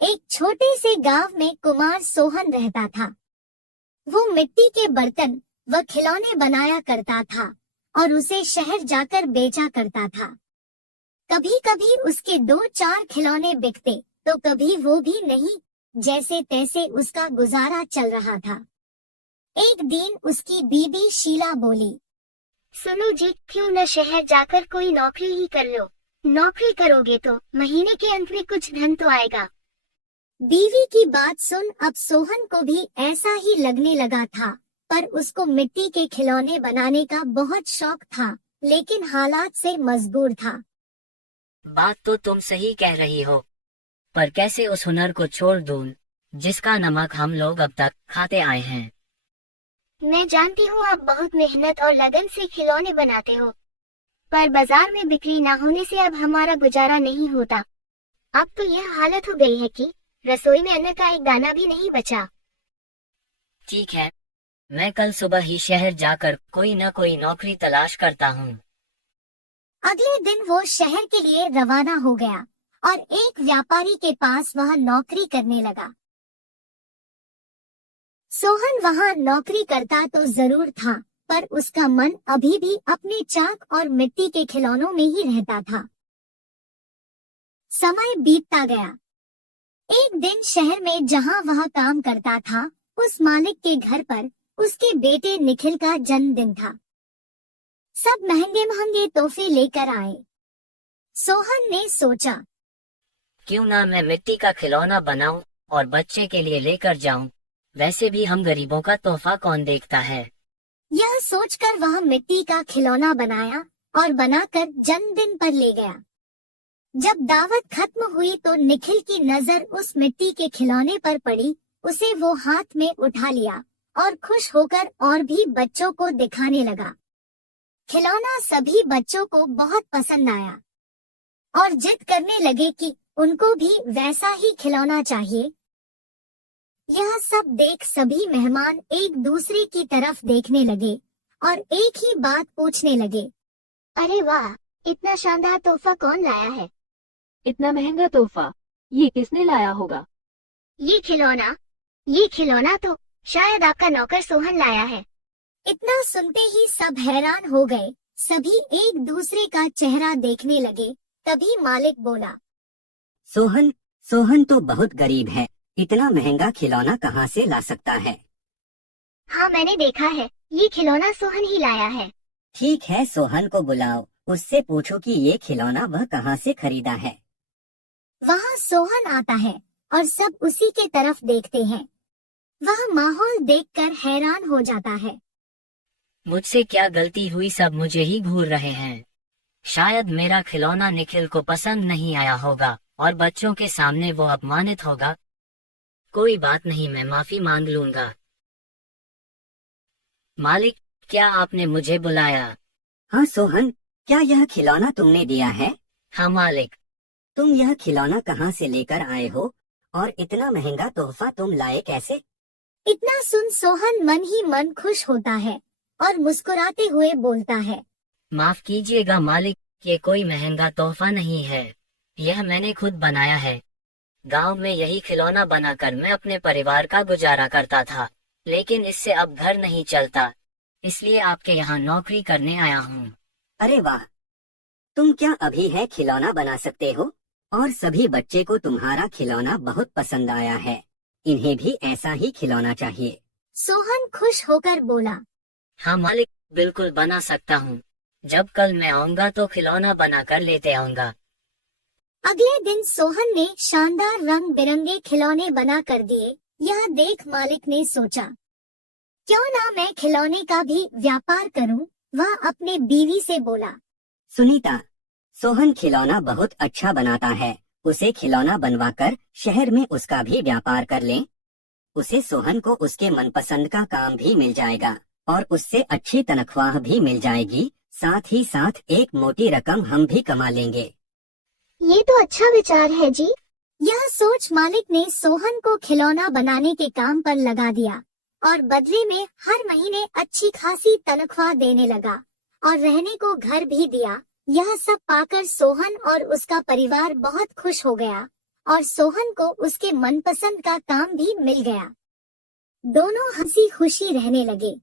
एक छोटे से गांव में कुमार सोहन रहता था। वो मिट्टी के बर्तन व खिलौने बनाया करता था और उसे शहर जाकर बेचा करता था। कभी कभी उसके 2-4 खिलौने बिकते तो कभी वो भी नहीं। जैसे तैसे उसका गुजारा चल रहा था। एक दिन उसकी बीवी शीला बोली, सुनो जी, क्यों न शहर जाकर कोई नौकरी ही कर लो। नौकरी करोगे तो महीने के अंत में कुछ धन तो आएगा। बीवी की बात सुन अब सोहन को भी ऐसा ही लगने लगा था, पर उसको मिट्टी के खिलौने बनाने का बहुत शौक था, लेकिन हालात से मजबूर था। बात तो तुम सही कह रही हो, पर कैसे उस हुनर को छोड़ दूं, जिसका नमक हम लोग अब तक खाते आए हैं। मैं जानती हूँ आप बहुत मेहनत और लगन से खिलौने बनाते हो, पर बाजार में बिक्री ना होने से अब हमारा गुजारा नहीं होता। अब तो यह हालत हो गई है कि रसोई में अन्न का एक दाना भी नहीं बचा। ठीक है, मैं कल सुबह ही शहर जाकर कोई न कोई नौकरी तलाश करता हूँ। अगले दिन वो शहर के लिए रवाना हो गया और एक व्यापारी के पास वह नौकरी करने लगा। सोहन वहाँ नौकरी करता तो जरूर था, पर उसका मन अभी भी अपने चाक और मिट्टी के खिलौनों में ही रहता था। समय बीतता गया। एक दिन शहर में जहाँ वह काम करता था, उस मालिक के घर पर उसके बेटे निखिल का जन्मदिन था। सब महंगे महंगे तोहफे लेकर आए। सोहन ने सोचा, क्यों ना मैं मिट्टी का खिलौना बनाऊं और बच्चे के लिए लेकर जाऊं। वैसे भी हम गरीबों का तोहफा कौन देखता है। यह सोचकर वह मिट्टी का खिलौना बनाया और बनाकर जन्मदिन पर ले गया। जब दावत खत्म हुई तो निखिल की नजर उस मिट्टी के खिलौने पर पड़ी। उसे वो हाथ में उठा लिया और खुश होकर और भी बच्चों को दिखाने लगा। खिलौना सभी बच्चों को बहुत पसंद आया और जिद करने लगे कि उनको भी वैसा ही खिलौना चाहिए। यह सब देख सभी मेहमान एक दूसरे की तरफ देखने लगे और एक ही बात पूछने लगे, अरे वाह, इतना शानदार तोहफा कौन लाया है? इतना महंगा तोहफा ये किसने लाया होगा? ये खिलौना तो शायद आपका नौकर सोहन लाया है। इतना सुनते ही सब हैरान हो गए। सभी एक दूसरे का चेहरा देखने लगे। तभी मालिक बोला, सोहन तो बहुत गरीब है, इतना महंगा खिलौना कहाँ से ला सकता है? हाँ, मैंने देखा है, ये खिलौना सोहन ही लाया है। ठीक है, सोहन को बुलाओ, उससे पूछो कि ये खिलौना वह कहाँ से खरीदा है। वहाँ सोहन आता है और सब उसी के तरफ देखते हैं। वह माहौल देखकर हैरान हो जाता है। मुझसे क्या गलती हुई, सब मुझे ही घूर रहे हैं। शायद मेरा खिलौना निखिल को पसंद नहीं आया होगा और बच्चों के सामने वो अपमानित होगा। कोई बात नहीं, मैं माफी मांग लूंगा। मालिक, क्या आपने मुझे बुलाया? हाँ सोहन, क्या यह खिलौना तुमने दिया है? हाँ मालिक। तुम यह खिलौना कहाँ से लेकर आए हो और इतना महंगा तोहफा तुम लाए कैसे? इतना सुन सोहन मन ही मन खुश होता है और मुस्कुराते हुए बोलता है, माफ कीजिएगा मालिक, ये कोई महंगा तोहफा नहीं है, यह मैंने खुद बनाया है। गांव में यही खिलौना बनाकर मैं अपने परिवार का गुजारा करता था, लेकिन इससे अब घर नहीं चलता, इसलिए आपके यहाँ नौकरी करने आया हूँ। अरे वाह, तुम क्या अभी है खिलौना बना सकते हो? और सभी बच्चे को तुम्हारा खिलौना बहुत पसंद आया है, इन्हें भी ऐसा ही खिलौना चाहिए। सोहन खुश होकर बोला, हाँ मालिक, बिल्कुल बना सकता हूँ। जब कल मैं आऊँगा तो खिलौना बना कर लेते आऊँगा। अगले दिन सोहन ने शानदार रंग बिरंगे खिलौने बना कर दिए। यह देख मालिक ने सोचा, क्यों ना मैं खिलौने का भी व्यापार करूं। वह अपने बीवी से बोला, सुनीता, सोहन खिलौना बहुत अच्छा बनाता है, उसे खिलौना बनवाकर शहर में उसका भी व्यापार कर लें। उसे सोहन को उसके मनपसंद का काम भी मिल जाएगा और उससे अच्छी तनख्वाह भी मिल जाएगी, साथ ही साथ एक मोटी रकम हम भी कमा लेंगे। ये तो अच्छा विचार है जी। यह सोच मालिक ने सोहन को खिलौना बनाने के काम पर लगा दिया और बदले में हर महीने अच्छी खासी तनख्वाह देने लगा और रहने को घर भी दिया। यह सब पाकर सोहन और उसका परिवार बहुत खुश हो गया और सोहन को उसके मनपसंद का काम भी मिल गया। दोनों हंसी खुशी रहने लगे।